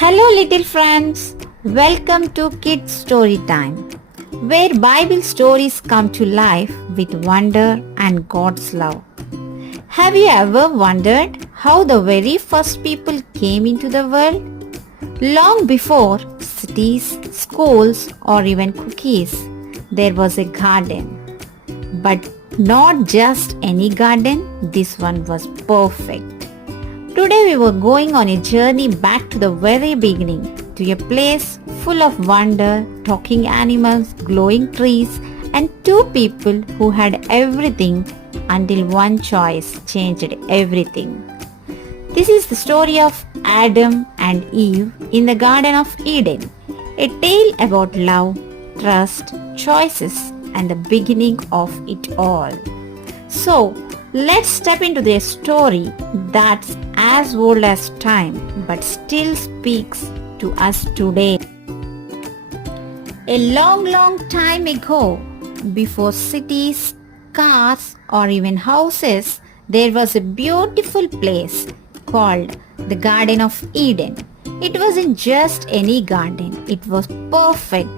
Hello little friends, welcome to Kids Story Time, where Bible stories come to life with wonder and God's love. Have you ever wondered how the very first people came into the world? Long before cities, schools or even cookies, there was a garden. But not just any garden, this one was perfect. Today we were going on a journey back to the very beginning, to a place full of wonder, talking animals, glowing trees, and two people who had everything until one choice changed everything. This is the story of Adam and Eve in the Garden of Eden, a tale about love, trust, choices, and the beginning of it all. So, let's step into a story that's as old as time but still speaks to us today. A long time ago, before cities, cars, or even houses, there was a beautiful place called the Garden of Eden. It wasn't just any garden, it was perfect.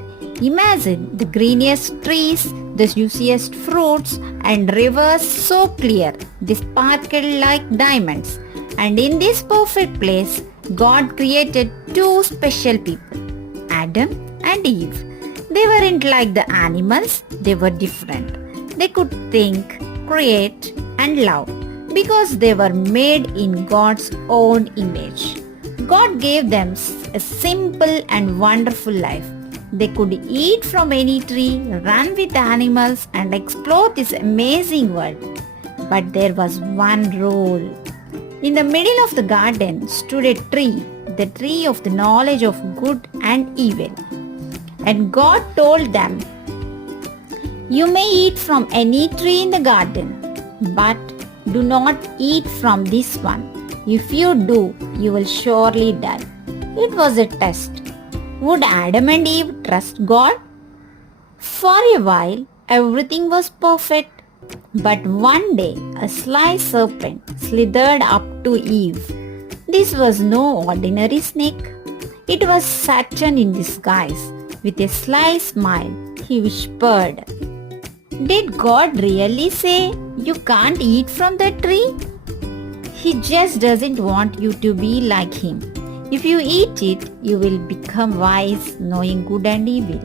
Imagine the greenest trees, the juiciest fruits, and rivers so clear they sparkled like diamonds. And in this perfect place, God created two special people, Adam and Eve. They weren't like the animals, they were different. They could think, create, and love because they were made in God's own image. God gave them a simple and wonderful life. They could eat from any tree, run with animals, and explore this amazing world. But there was one rule. In the middle of the garden stood a tree, the tree of the knowledge of good and evil. And God told them, "You may eat from any tree in the garden, but do not eat from this one. If you do, you will surely die." It was a test. Would Adam and Eve trust God? For a while, everything was perfect. But one day, a sly serpent slithered up to Eve. This was no ordinary snake. It was Satan in disguise. With a sly smile, he whispered, "Did God really say you can't eat from the tree? He just doesn't want you to be like him. If you eat it, you will become wise, knowing good and evil."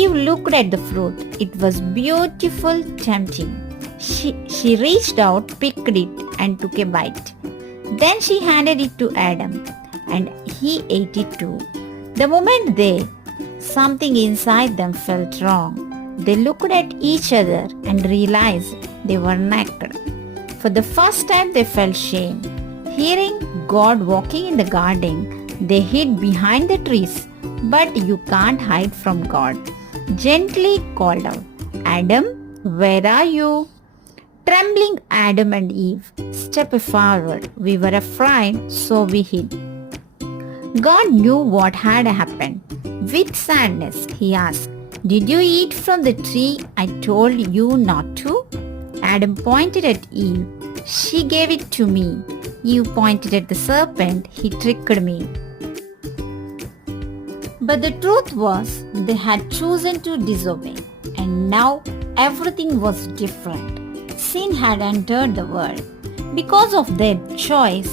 Eve looked at the fruit. It was beautiful, tempting. She reached out, picked it, and took a bite. Then she handed it to Adam, and he ate it too. The moment something inside them felt wrong. They looked at each other and realized they were naked. For the first time, they felt shame. Hearing God walking in the garden, they hid behind the trees. But you can't hide from God. Gently called out, "Adam, where are you?" Trembling Adam and Eve stepped forward. "We were afraid, so we hid." God knew what had happened. With sadness, he asked, "Did you eat from the tree I told you not to?" Adam pointed at Eve. "She gave it to me." Eve pointed at the serpent. "He tricked me." But the truth was, they had chosen to disobey, and now everything was different. Sin had entered the world. Because of their choice,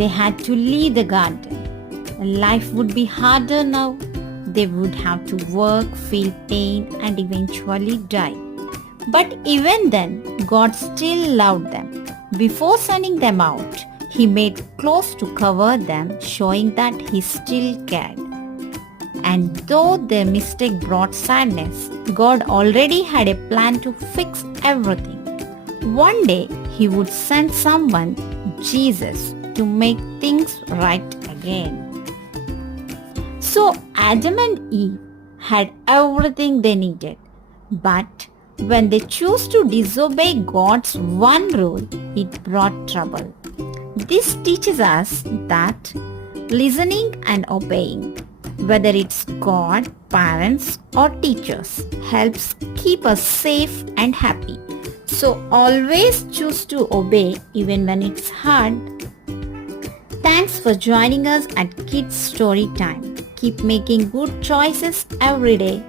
they had to leave the garden. Life would be harder now. They would have to work, feel pain, and eventually die. But even then, God still loved them. Before sending them out, He made clothes to cover them, showing that He still cared. And though their mistake brought sadness, God already had a plan to fix everything. One day, He would send someone, Jesus, to make things right again. So Adam and Eve had everything they needed. But when they chose to disobey God's one rule, it brought trouble. This teaches us that listening and obeying, whether it's God, parents, or teachers, helps keep us safe and happy. So always choose to obey even when it's hard. Thanks for joining us at Kids Story Time. Keep making good choices every day.